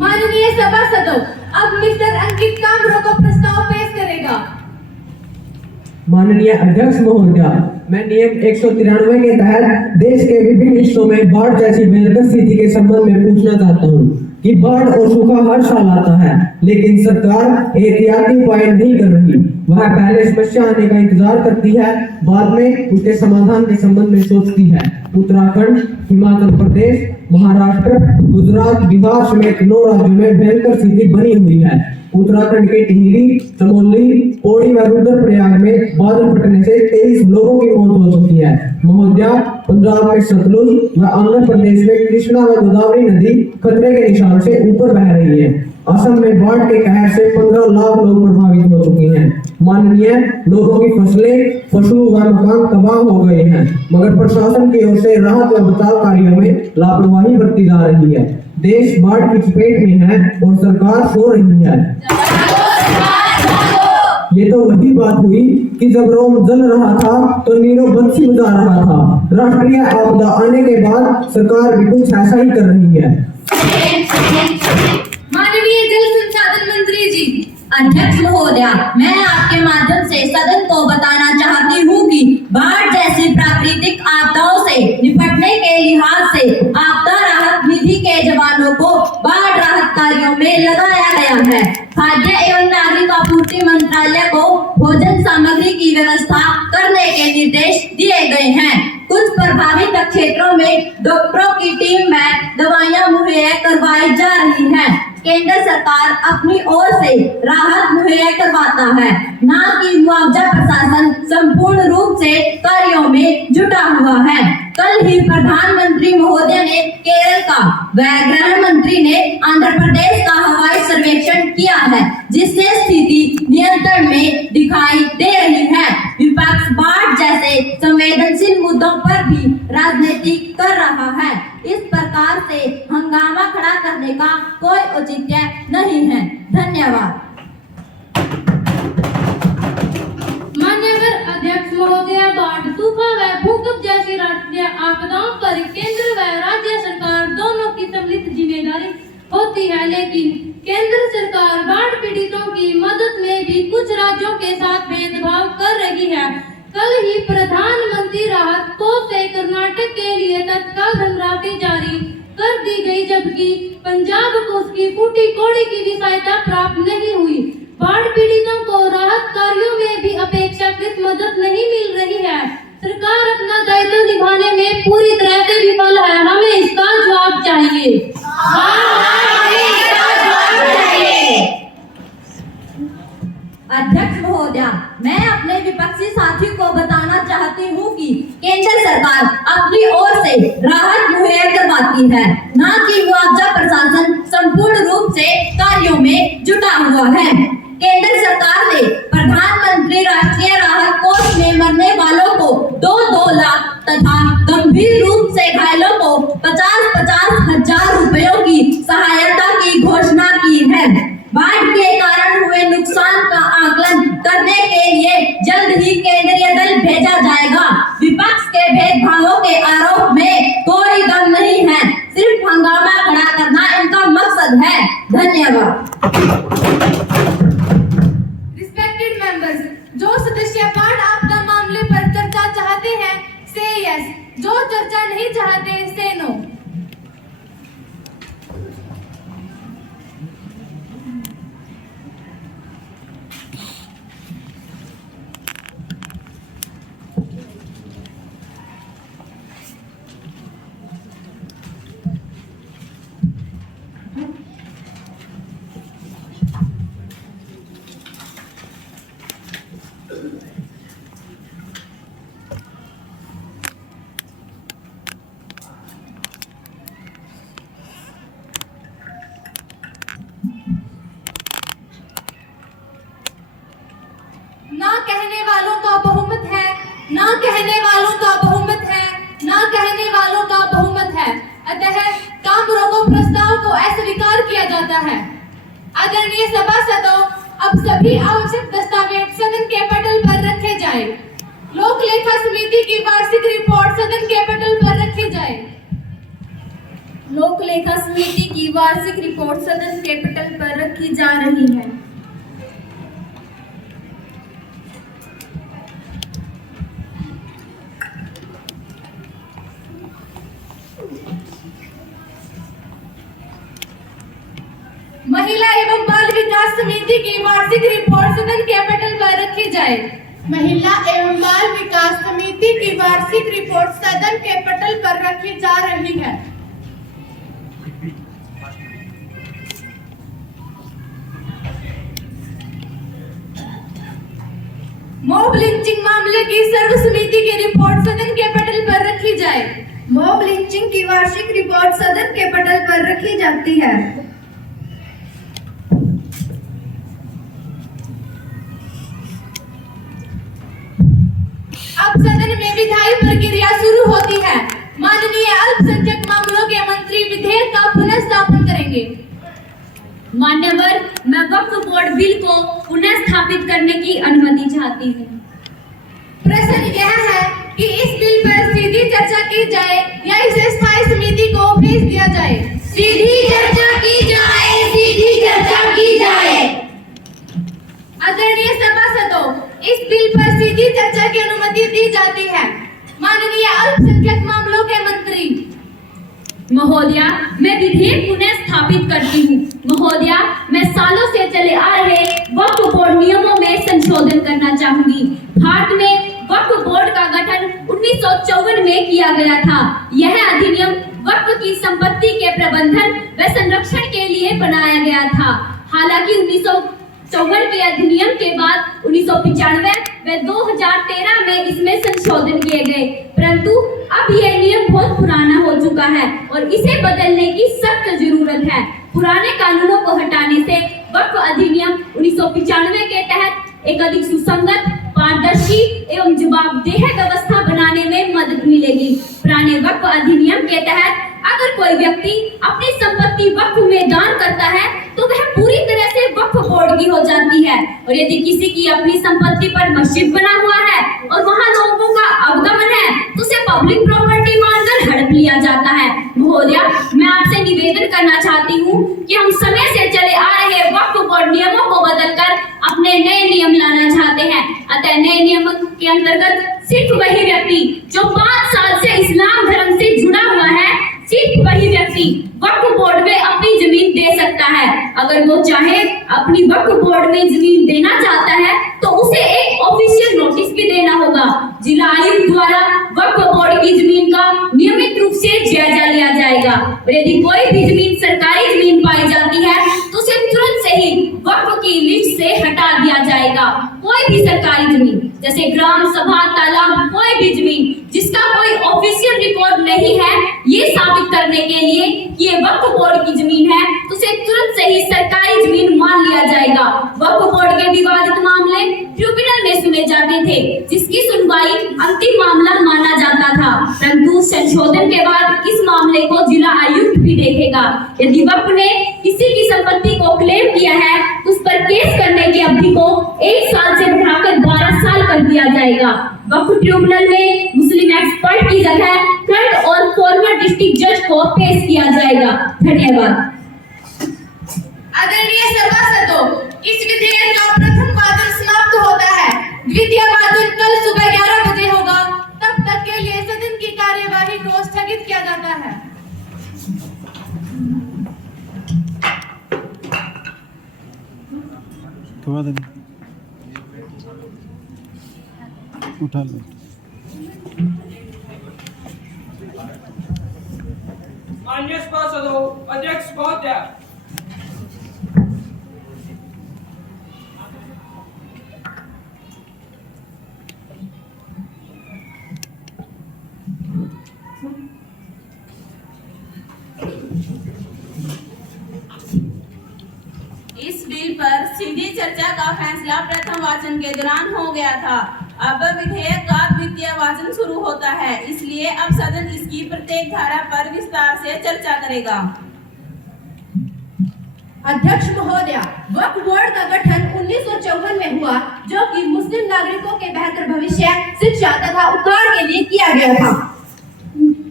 माननीय सभासदों, अब मिस्टर अंकित कामरो को प्रस्ताव पेश करेगा। माननीय अध्यक्ष महोदय, मैं नियम 193 के तहत देश के विभिन्न हिस्सों में बाढ़ जैसी भयंकर स्थिति के संबंध में पूछना चाहता हूँ कि बाढ़ और सूखा हर साल आता है, लेकिन सरकार एहतियाती उपाय नहीं कर रही। वह पहले समस्या आने का इंतजार करती है, बाद में उसके समाधान के संबंध में सोचती है। उत्तराखंड, हिमाचल प्रदेश, महाराष्ट्र, गुजरात, बिहार समेत 9 राज्यों में भयंकर स्थिति बनी हुई है। उत्तराखंड के टिहरी, चमोली, पौड़ी व रुद्रप्रयाग में बादल फटने से 23 लोगों की मौत हो चुकी है। महोदया, पंजाब में सतलुज व आंध्र प्रदेश में कृष्णा व गोदावरी नदी खतरे के निशान से ऊपर बह रही है। असम में बाढ़ के कहर से 15 लाख लोग प्रभावित हो चुके हैं। माननीय, लोगों की फसलें, पशु व मकान तबाह हो गए हैं, मगर प्रशासन की ओर से राहत व बचाव कार्यों में लापरवाही बरती जा रही है। देश बाढ़ की चपेट में है और सरकार सो रही है। ये तो वही बात हुई कि जब रोम जल रहा था तो नीरो बंसी बजा रहा था। राष्ट्रीय आपदा आने के बाद सरकार भी कुछ ऐसा ही कर रही है। माननीय जल संसाधन मंत्री जी। अध्यक्ष महोदया, मैं आपके माध्यम से सदन को बताना चाहती हूँ कि बाढ़ जैसी प्राकृतिक आपदाओं से निपटने के लिहाज से आपदा राहत निधि के जवानों को बाढ़ राहत कार्यों में लगाया गया है। खाद्य एवं नागरिक आपूर्ति मंत्रालय को भोजन सामग्री की व्यवस्था करने के निर्देश दिए गए हैं। कुछ प्रभावित क्षेत्रों में डॉक्टरों की टीम में दवाइयां मुहैया करवाई जा रही हैं। केंद्र सरकार अपनी ओर से राहत मुहैया करवाता है, न कि मुआवजा। प्रशासन संपूर्ण रूप से कार्यों में जुटा हुआ है। कल ही प्रधानमंत्री महोदय ने केरल का व गृह मंत्री ने आंध्र प्रदेश का हवाई सर्वेक्षण किया है, जिससे स्थिति नियंत्रण में दिखाई दे रही है। विपक्ष बाढ़ जैसे संवेदनशील मुद्दों पर भी राजनीति कर रहा है। इस प्रकार से हंगामा खड़ा करने का कोई औचित्य नहीं है। धन्यवाद। माननीय अध्यक्ष महोदय, बाढ़, सूखा व भूकंप जैसी राष्ट्रीय आपदाओं पर केंद्र व राज्य सरकार दोनों की सम्मिलित जिम्मेदारी होती है, लेकिन केंद्र सरकार बाढ़ पीड़ितों की मदद में भी कुछ राज्यों के साथ भेदभाव कर रही है। कल ही प्रधानमंत्री राहत कोष से कर्नाटक के लिए तत्काल धनराशि जारी कर दी गई, जबकि पंजाब को उसकी फूटी कौड़ी की भी सहायता प्राप्त नहीं हुई। बाढ़ पीड़ितों को राहत कार्यों में भी अपेक्षाकृत मदद नहीं मिल रही है। सरकार अपना दायित्व निभाने में पूरी तरह से विफल है। हमें इसका जवाब चाहिए। अध्यक्ष महोदया, मैं अपने विपक्षी साथियों को बताना चाहती हूँ कि केंद्र सरकार अपनी ओर से राहत मुहैया करवाती है, न कि मुआवजा प्रशासन संपूर्ण रूप से कार्यों में जुटा हुआ है। केंद्र सरकार ने प्रधानमंत्री राष्ट्रीय राहत कोष में मरने वालों को 2-2 लाख तथा गंभीर रूप से घायलों को 50-50 हजार रुपयों की सहायता की घोषणा की है। बाढ़ के कारण हुए नुकसान का आकलन करने के लिए जल्द ही केंद्रीय दल भेजा जाएगा। विपक्ष के भेदभावों के आरोप में कोई दम नहीं है, सिर्फ हंगामा खड़ा करना इनका मकसद है। धन्यवाद। रिस्पेक्टेड मेंबर्स, जो सदस्य बाढ़ आपदा मामले पर चर्चा चाहते हैं से यस, जो चर्चा नहीं चाहते से नो। ना कहने वालों का बहुमत है, ना कहने वालों का बहुमत है, ना कहने वालों का बहुमत है। अतः काम रोको प्रस्ताव को अस्वीकार किया जाता है। आदरणीय सभासदों, अब सभी आवश्यक दस्तावेज सदन के पटल पर रखे जाए। लोक लेखा समिति की वार्षिक रिपोर्ट सदन के पटल पर रखी जाए। लोक लेखा समिति की वार्षिक रिपोर्ट सदन के पटल पर रखी जा रही है। महिला एवं बाल विकास समिति की वार्षिक रिपोर्ट सदन के पटल पर रखी जाए। महिला एवं बाल विकास समिति की वार्षिक रिपोर्ट सदन के पटल पर रखी जा रही है। मॉब लिंचिंग मामले की सर्व समिति की रिपोर्ट सदन के पटल पर रखी जाए। मॉब लिंचिंग की वार्षिक रिपोर्ट सदन के पटल पर रखी जाती है। अब सदन में विधायी प्रक्रिया शुरू होती है। माननीय अल्पसंख्यक मामलों के मंत्री विधेयक का पुनः स्थापन करेंगे। मान्यवर, मैं वक्फ बोर्ड बिल को पुनः स्थापित करने की अनुमति चाहती हूँ। प्रश्न यह है कि इस बिल पर सीधी चर्चा की जाए या इसे स्थायी समिति को भेज दिया जाए। सीधी चर्चा की जाए, सीधी चर्चा की जाए। आदरणीय सभासदों, इस बिल पर सीधी चर्चा की अनुमति दी जाती है। माननीय अल्पसंख्यक मामलों के मंत्री। महोदया, मैं विधेयक पुनः स्थापित करती हूँ। महोदया, मैं सालों से चले आ रहे वक्फ बोर्ड नियमों में संशोधन करना चाहूंगी। भारत में वक्फ बोर्ड का गठन 1954 में किया गया था। यह अधिनियम वक्फ की संपत्ति के प्रबंधन व संरक्षण के लिए बनाया गया था। हालांकि 1954 के अधिनियम के बाद 1995 व 2013 में इसमें संशोधन किए गए, परंतु अब यह नियम बहुत पुराना हो चुका है और इसे बदलने की सख्त जरूरत है। पुराने कानूनों को हटाने से वक्फ अधिनियम 1995 के तहत एक अधिक सुसंगत, पारदर्शी एवं जवाबदेह व्यवस्था बनाने में मदद मिलेगी। पुराने वक्फ अधिनियम के तहत अगर कोई व्यक्ति अपनी संपत्ति वक्फ में दान करता है तो वह पूरी तरह से वक्फ बोर्ड की हो जाती है, और यदि किसी की अपनी संपत्ति पर मस्जिद बना हुआ है और वहां लोगों का आवागमन है तो उसे पब्लिक प्रॉपर्टी मानकर हड़प लिया जाता है। महोदया, मैं आपसे निवेदन करना चाहती हूँ कि हम समय से चले आ रहे वक्फ बोर्ड नियमों को बदलकर अपने नए नियम लाना चाहते हैं। अतः नए नियम के अंतर्गत सिर्फ वही व्यक्ति जो 5 साल से इस्लाम धर्म से जुड़ा हुआ है, सिर्फ वही व्यक्ति व्यक्ति वक्फ बोर्ड में अपनी जमीन दे सकता है। अगर वो चाहे अपनी वक्फ बोर्ड में जमीन देना चाहता है तो उसे एक ऑफिशियल नोटिस भी देना होगा। जिला आयुक्त द्वारा वक्फ बोर्ड की जमीन का नियमित रूप से जायजा लिया जाएगा और यदि कोई भी जमीन सरकारी जमीन पाई जाती है तो उसे तुरंत से ही वक्फ की लिस्ट से हटा दिया जाएगा। कोई भी सरकारी जमीन जैसे ग्राम सभा, तालाब, कोई भी जमीन जिसका कोई ऑफिशियल रिकॉर्ड नहीं है ये साबित करने के लिए कि ये वक्फ बोर्ड की जमीन है तो उसे तुरंत से ही सरकारी जमीन मान लिया जाएगा। वक्फ बोर्ड के विवादित मामले ट्रिब्यूनल में सुने जाते थे जिसकी सुनवाई अंतिम मामला माना जाता था, परंतु संशोधन के बाद इस मामले को जिला आयुक्त भी देखेगा। यदि वक्फ ने किसी की संपत्ति को क्लेम किया है तो उस पर केस करने की अवधि को 1 साल से बढ़ाकर 12 साल कर दिया जाएगा। वक्फ ट्रिब्यूनल में मुस्लिम एक्सपर्ट की जगह थर्ड और फॉर्मर डिस्ट्रिक्ट जज को पेश किया जाएगा। धन्यवाद। आदरणीय सभासदों, इस विधेयक का प्रथम वादन समाप्त होता है। द्वितीय वादन कल सुबह 11 बजे होगा। तब तक के लिए सदन की कार्यवाही को स्थगित किया जाता है। उठा लो। माननीय सभासदों, अध्यक्ष महोदय, इस बिल पर सीधी चर्चा का फैसला प्रथम वाचन के दौरान हो गया था। अब विधेयक का द्वितीय वाचन शुरू होता है, इसलिए अब सदन इसकी प्रत्येक धारा पर विस्तार से चर्चा करेगा। अध्यक्ष महोदया, वक्फ बोर्ड का गठन 1954 में हुआ जो कि मुस्लिम नागरिकों के बेहतर भविष्य, शिक्षा तथा उद्धार के लिए किया गया था।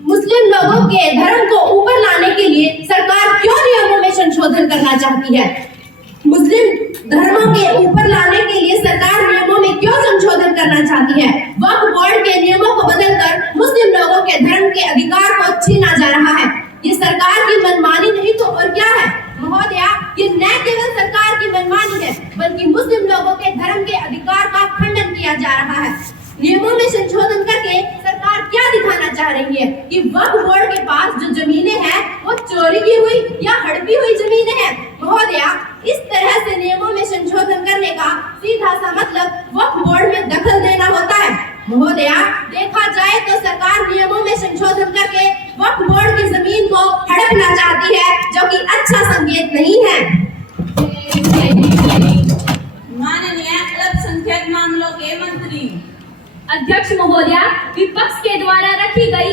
मुस्लिम लोगों के धर्म को ऊपर लाने के लिए सरकार क्यों नियमों में संशोधन करना चाहती है? मुस्लिम धर्मों के ऊपर लाने के लिए सरकार नियमों में क्यों संशोधन करना चाहती है? वक्फ बोर्ड के नियमों को बदलकर मुस्लिम लोगों के धर्म के अधिकार को छीना जा रहा है। ये सरकार की मनमानी नहीं तो और क्या है? महोदया, ये न केवल सरकार की मनमानी है बल्कि मुस्लिम लोगों के धर्म के अधिकार का खंडन किया जा रहा है। नियमों में संशोधन करके सरकार क्या दिखाना चाह रही है कि वक्फ बोर्ड के पास जो जमीनें हैं वो चोरी की हुई या हड़पी हुई जमीनें हैं। महोदया, इस तरह से नियमों में संशोधन करने का सीधा सा मतलब वक्फ बोर्ड में दखल देना होता है। महोदया, देखा जाए तो सरकार नियमों में संशोधन करके वक्फ बोर्ड की जमीन को हड़पना चाहती है जो कि अच्छा संकेत नहीं है। माननीय अल्पसंख्यक मामलों के मंत्री। अध्यक्ष महोदया, विपक्ष के द्वारा रखी गई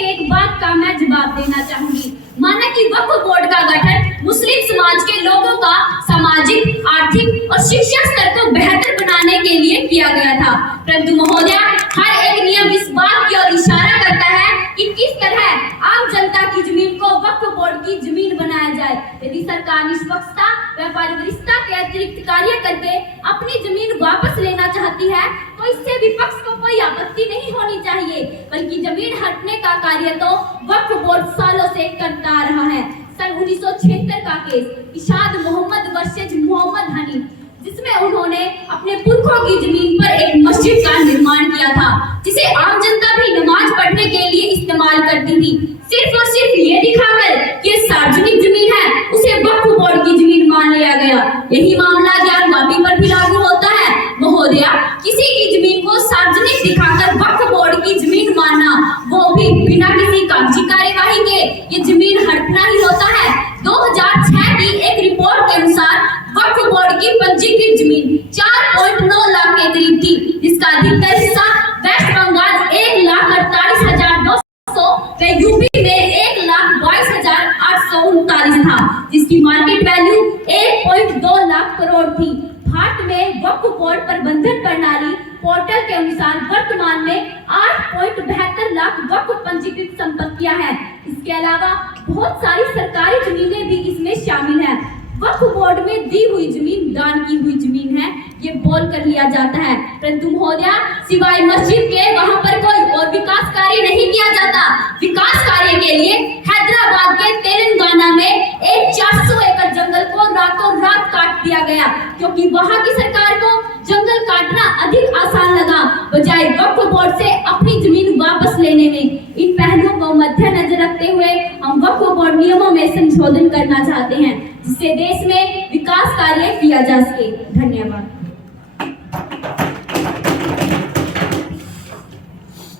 एक बात का मैं जवाब देना चाहूंगी। माना कि वक्फ बोर्ड का गठन मुस्लिम समाज के लोगों का सामाजिक, आर्थिक और शिक्षा स्तर को बेहतर बनाने के लिए किया गया था, परंतु महोदया हर एक नियम इस बात की ओर इशारा करता है कि किस तरह आम जनता की जमीन को वक्फ बोर्ड की जमीन बनाया जाए। यदि सरकार निष्पक्षता व पारदर्शिता के अतिरिक्त कार्य करके अपनी जमीन वापस लेना चाहती है तो इससे विपक्ष को कोई आपत्ति नहीं होनी चाहिए, बल्कि जमीन हटने का कार्य तो वक्फ बोर्ड सालों से करता आ रहा है। सन 1976 का केस इशाद मोहम्मद वर्सेज मोहम्मद हनीफ, जिसमें उन्होंने अपने पुरखों की जमीन पर एक मस्जिद का निर्माण किया था जिसे आम जनता भी नमाज पढ़ने के लिए इस्तेमाल करती थी। सिर्फ और सिर्फ ये दिखाकर कि ये सार्वजनिक जमीन है उसे वक्फ बोर्ड की जमीन मान लिया गया। यही मामला ज्ञानवापी पर भी लागू होता है। महोदया, किसी की जमीन को सार्वजनिक दिखाकर वक्फ बोर्ड की जमीन मानना, वो भी बिना किसी कागजी कार्यवाही के, ये जमीन हड़पना ही होता है। 2006 की एक रिपोर्ट के अनुसार वक्फ बोर्ड की पंजीकृत जमीन 4.9 लाख के करीब थी, जिसका अधिकतर हिस्सा वेस्ट बंगाल 1,48,200 व यूपी में 1,22,839 था, जिसकी मार्केट वैल्यू 1.2 लाख करोड़ थी। भारत में वक्फ बोर्ड प्रबंधन प्रणाली पोर्टल के अनुसार वर्तमान में 8.72 लाख वक्फ पंजीकृत संपत्तियां हैं। इसके अलावा बहुत सारी सरकारी जमीनें भी इसमें शामिल हैं। वक्फ बोर्ड में दी हुई जमीन दान की हुई जमीन है, ये बोल कर लिया जाता है, परंतु महोदया सिवाय मस्जिद के वहाँ पर कोई और विकास कार्य नहीं किया जाता। विकास कार्य के लिए हैदराबाद के तेलंगाना में एक 400 एकड़ जंगल को रातों रात काट दिया गया, क्योंकि वहाँ की सरकार को जंगल काटना अधिक आसान लगा बजाय वक्फ बोर्ड से अपनी जमीन वापस लेने में। इन पहलुओं को मद्देनजर रखते हुए हम वक्फ बोर्ड नियमों में संशोधन करना चाहते हैं, जिससे देश में विकास कार्य किया जा सके। धन्यवाद।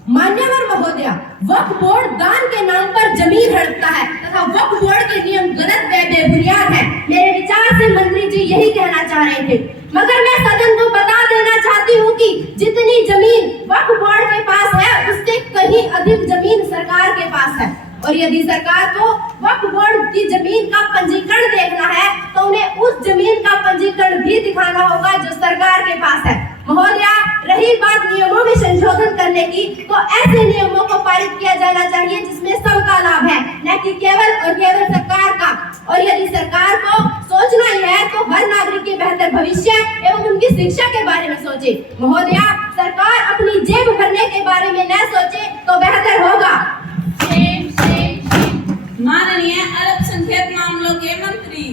मान्यवर महोदया, वक्फ बोर्ड दान के नाम पर जमीन हड़पता है तथा वक्फ बोर्ड के नियम गलत व बेबुनियाद है। मेरे विचार से मंत्री जी यही कहना चाह रहे थे, मगर मैं सदन को बता देना चाहती हूँ कि जितनी जमीन वक्फ बोर्ड के पास है उससे कहीं अधिक जमीन सरकार के पास है, और यदि सरकार को वक्फ बोर्ड की जमीन का पंजीकरण देखना है तो उन्हें उस जमीन का पंजीकरण भी दिखाना होगा जो सरकार के पास है। महोदया, रही बात नियमों में संशोधन करने की, तो ऐसे नियमों को पारित किया जाना चाहिए जिसमें सबका लाभ है, न कि केवल और केवल सरकार का। और यदि सरकार को सोचना ही है तो हर नागरिक के बेहतर भविष्य एवं उनकी शिक्षा के बारे में सोचे। महोदया, सरकार अपनी जेब भरने के बारे में न सोचे तो बेहतर होगा। माननीय अल्पसंख्यक मामलों के मंत्री,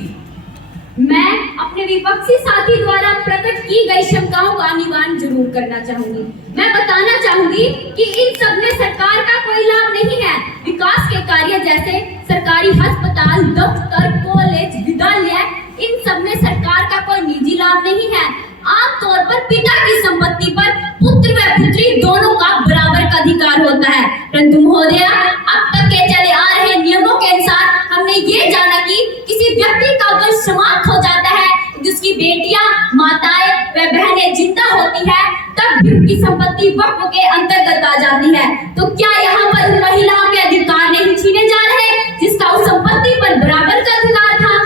मैं अपने विपक्षी साथी द्वारा प्रकट की गई शंकाओं का निवारण जरूर करना चाहूंगी। मैं बताना चाहूंगी कि इन सब में सरकार का कोई लाभ नहीं है। विकास के कार्य जैसे सरकारी अस्पताल, दफ्तर, कॉलेज, विद्यालय, इन सब में सरकार का कोई निजी लाभ नहीं है। आमतौर पर पिता की संपत्ति पर पुत्र व पुत्री दोनों का बराबर का अधिकार होता है, परंतु महोदया अब तक के चले आ रहे नियमों के अनुसार हमने ये जाना कि किसी व्यक्ति का वंश समाप्त हो जाता है, जिसकी बेटियां, माताएं व बहनें जिंदा होती है, तब भी उनकी संपत्ति वक्फ के अंतर्गत आ जाती है। तो क्या यहाँ पर महिलाओं के अधिकार नहीं छीने जा रहे जिसका उस संपत्ति पर बराबर का अधिकार था?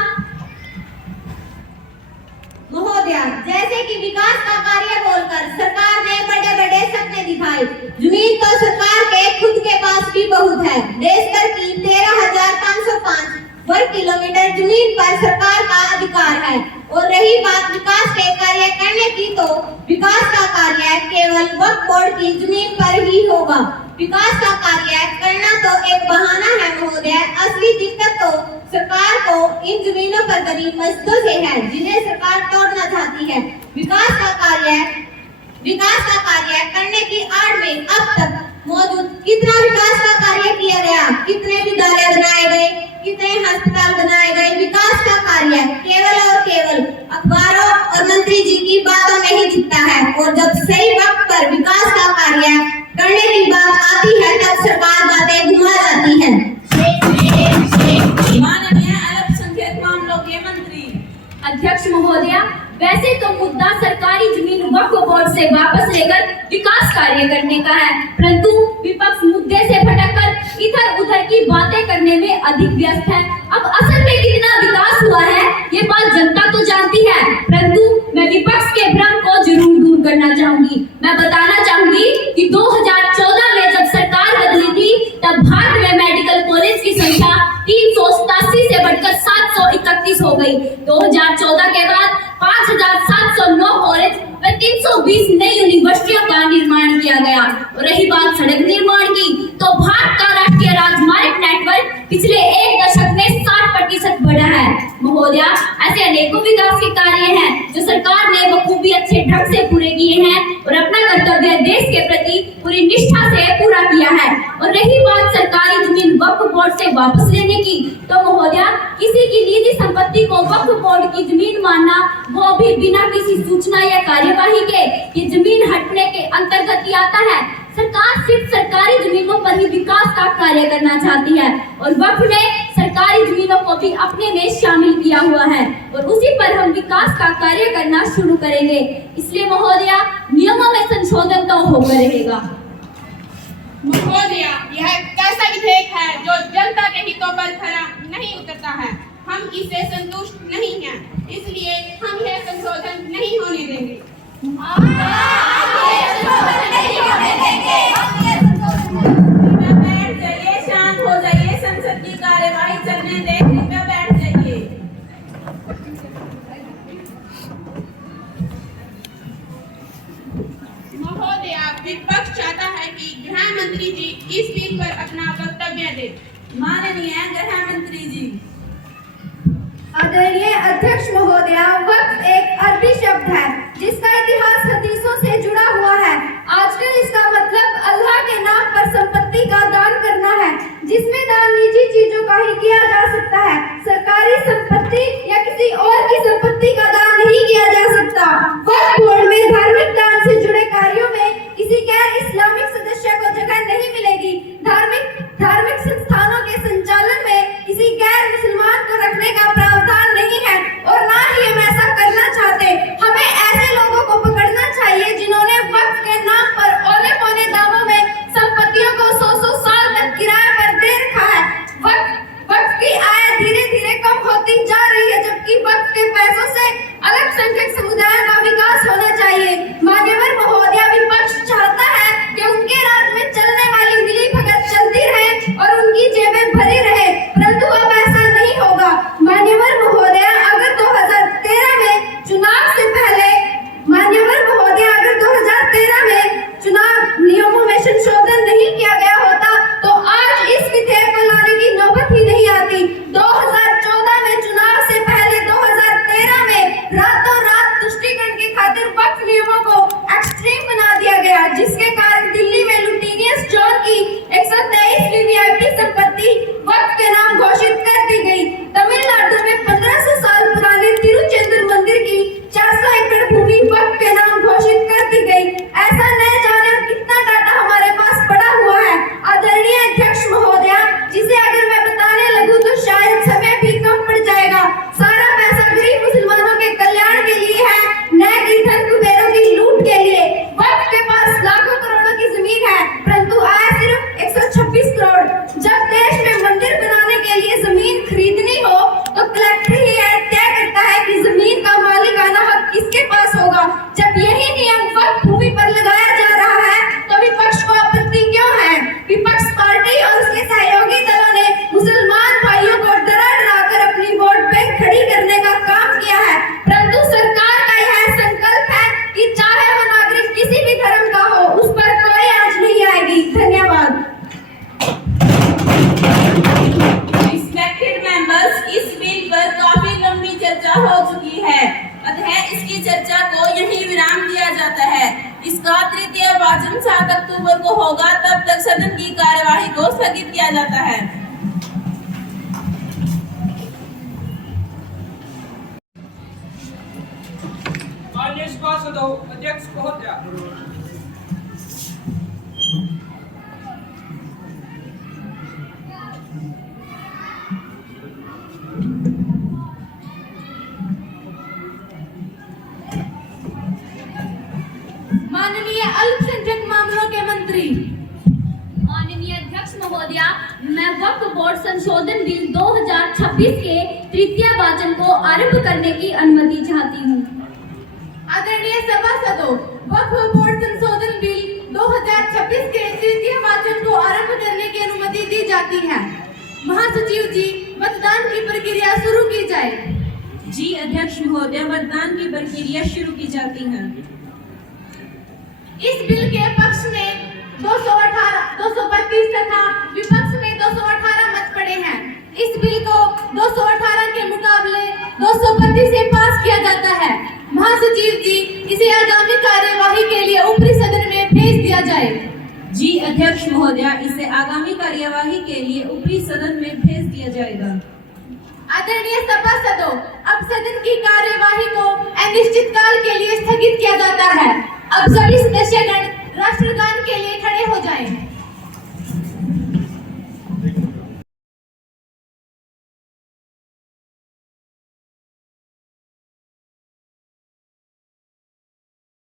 महोदया, जैसे कि विकास का कार्य बोलकर सरकार ने बड़े बड़े सपने दिखाए, जमीन तो सरकार के खुद के पास भी बहुत है। देश भर की 13,505 वर्ग किलोमीटर जमीन पर सरकार का अधिकार है। और रही बात विकास के कार्य करने की, तो विकास का कार्य केवल वक्फ बोर्ड की जमीन पर ही होगा। विकास का कार्य करना तो एक बहाना है महोदय, असली दिक्कत तो सरकार को इन जमीनों पर गरीब मजदूर से है, जिन्हें सरकार तोड़ना चाहती है। विकास का कार्य करने की आड़ में अब तक मौजूद कितना विकास का कार्य किया गया, कितने विद्यालय बनाए गए, कितने अस्पताल बनाए गए। विकास का कार्य केवल और केवल अखबारों और मंत्री जी की बातों में ही दिखता है, और जब सही वक्त पर विकास का कार्य करने की बात आती है तब सरकार बातें घुमा जाती है। माननीय अल्पसंख्यक मामलों के मंत्री। अध्यक्ष महोदया, वैसे तो मुद्दा सरकारी जमीन वक्फ बोर्ड से वापस लेकर विकास कार्य करने का है, परंतु विपक्ष मुद्दे से भटककर इधर उधर की बातें करने में अधिक व्यस्त है। अब असल में कितना विकास हुआ है ये बात जनता तो जानती है, परंतु मैं विपक्ष के भ्रम को जरूर दूर करना चाहूंगी। मैं बताना चाहूंगी कि 2014 में जब सरकार बदली थी तब भारत में मेडिकल कॉलेज की संख्या 387 से बढ़कर 731 हो गई। 2014 के बाद 5,709 कॉलेज व 320 नई यूनिवर्सिटियों का निर्माण किया गया। और रही बात सड़क निर्माण की, तो भारत का राष्ट्रीय राजमार्ग नेटवर्क पिछले एक दशक में 60% बढ़ा है। महोदया, ऐसे अनेकों विकास के कार्य हैं जो सरकार ने बखूबी अच्छे ढंग से पूरे किए हैं और अपना कर्तव्य देश के प्रति पूरी निष्ठा से पूरा किया है। और रही बात सरकारी जमीन वक्फ बोर्ड से वापस लेने की, तो महोदया किसी की निजी संपत्ति को वक्फ बोर्ड की जमीन मानना, वो भी बिना किसी सूचना या कार्यवाही के, ये जमीन हटने के अंतर्गत ही आता है। सरकार सिर्फ सरकारी जमीनों पर ही विकास का कार्य करना चाहती है और वक्फ ने सरकारी जमीनों को भी अपने में शामिल किया हुआ है और उसी पर हम विकास का कार्य करना शुरू करेंगे। इसलिए महोदया, नियमों में संशोधन तो होकर रहेगा। महोदया, यह कैसा विधेयक है जो जनता के हितों पर खरा नहीं उतरता है। हम इससे संतुष्ट नहीं हैं, इसलिए हम यह संशोधन नहीं होने देंगे। बैठ जाइए, शांत हो जाइए, संसद की कार्यवाही चलने दें। कृपया बैठ जाइए। मंत्री जी इस बिल पर अपना वक्तव्य दें। माननीय गृह मंत्री जी। आदरणीय अध्यक्ष महोदया, वक्फ एक अरबी शब्द है जिसका इतिहास हदीसों से जुड़ा हुआ है। आजकल इसका मतलब अल्लाह के नाम पर संपत्ति का दान करना है, जिसमें दान निजी चीजों का ही किया जा सकता है। सरकारी संपत्ति या किसी और की संपत्ति का दान नहीं किया जा सकता। वक्फ बोर्ड में धार्मिक दान से जुड़े कार्यों में किसी गैर इस्लामिक सदस्य को जगह नहीं मिलेगी। धार्मिक संस्थानों के संचालन में किसी गैर मुसलमान को रखने का प्रावधान नहीं है और ना ही हम ऐसा करना चाहते। हमें ऐसे लोगों को पकड़ना चाहिए जिन्होंने वक्फ के नाम पर औने पौने दामों में संपत्तियों को 100 साल तक किराए पर दे रखा है। वक्फ की आय धीरे धीरे कम होती जा रही है, जबकि वक्फ के पैसों से अल्पसंख्यक समुदाय का विकास होना चाहिए। मान्यवर महोदया, विपक्ष चाहता है कि उनके राज में चलने वाली मिली भगत चलती रहे और उनकी जेबें भरी रहे, परंतु अब ऐसा नहीं होगा। मान्यवर महोदया, अगर 2013 में चुनाव से पहले चुनाव नियमों में संशोधन नहीं किया गया होता तो आज इस विधेयक को लाने की नौबत ही नहीं आती। 2014 में चुनाव से पहले 2013 में रातों रात तुष्टीकरण की खातिर वक्फ नियमों को एक्सट्रीम बना दिया गया, जिसके कारण दिल्ली में लुटीनियस जॉन की 123वीं वीआईपी संपत्ति वक्फ के नाम घोषित कर दी गई। तमिलनाडु में 1500 साल पुराने तिरुचेंदुर मंदिर की 400 एकड़ भूमि वक्फ के नाम घोषित कर दी गई। ऐसा न जाने कितना डाटा हमारे पास पड़ा हुआ है। आदरणीय अध्यक्ष महोदया, जिसे अगर मैं बताने लगूं तो शायद समय भी कम पड़ जाएगा। सारा पैसा गरीब मुसलमानों के कल्याण के लिए है, न कि धन कुबेरों की लूट के लिए। वक्फ के पास लाखों करोड़ों की जमीन है, परंतु आय सिर्फ 126 करोड़। जब देश में मंदिर बनाने के लिए जमीन खरीदनी हो तो कलेक्टर ही तय करता है कि जमीन का मालिकाना हक किसके पास होगा। जब यही नियम वक्फ भूमि पर लगाया जा रहा है तो विपक्ष को आपत्ति क्यों है? विपक्ष पार्टी और उसके सहयोगी दलों ने मुसलमान भाइयों को डरा कर अपनी वोट बैंक खड़ी करने का काम किया है, परंतु सरकार का यह संकल्प है कि चाहे वो नागरिक किसी भी धर्म का हो, उस पर कोई आंच नहीं आएगी। धन्यवाद। रिस्पेक्टेड मेंबर्स, इस बिल पर काफी लंबी चर्चा हो चुकी है, अतः इसकी चर्चा को यहीं विराम दिया जाता है। इसका तृतीय वाचन 7 अक्टूबर को होगा, तब तक सदन की कार्यवाही को स्थगित किया जाता है। माननीय सभासदों, अध्यक्ष महोदया, माननीय अल्पसंख्यक मामलों के मंत्री। माननीय अध्यक्ष महोदया, मैं वक्फ बोर्ड संशोधन बिल 2026 के तृतीय वाचन को आरंभ करने की अनुमति चाहती हूँ। आदरणीय सभासदों, वक्फ बोर्ड संशोधन बिल 2026 के तृतीय वाचन को आरंभ करने की अनुमति दी जाती है। महासचिव जी, मतदान की प्रक्रिया शुरू की जाए। जी अध्यक्ष महोदय, मतदान की प्रक्रिया शुरू की जाती है। इस बिल के पक्ष में 232 तथा विपक्ष में 218 मत पड़े हैं। इस बिल को 218 के मुकाबले 232 से पास किया जाता है। महासचिव जी, इसे आगामी कार्यवाही के लिए ऊपरी सदन में भेज दिया जाए। जी अध्यक्ष महोदया, इसे आगामी कार्यवाही के लिए ऊपरी सदन में भेज दिया जाएगा। आदरणीय सभासदों, अब सदन की कार्यवाही को अनिश्चित काल के लिए स्थगित किया जाता है। अब सभी सदस्यगण राष्ट्रगान के लिए खड़े हो जाएं।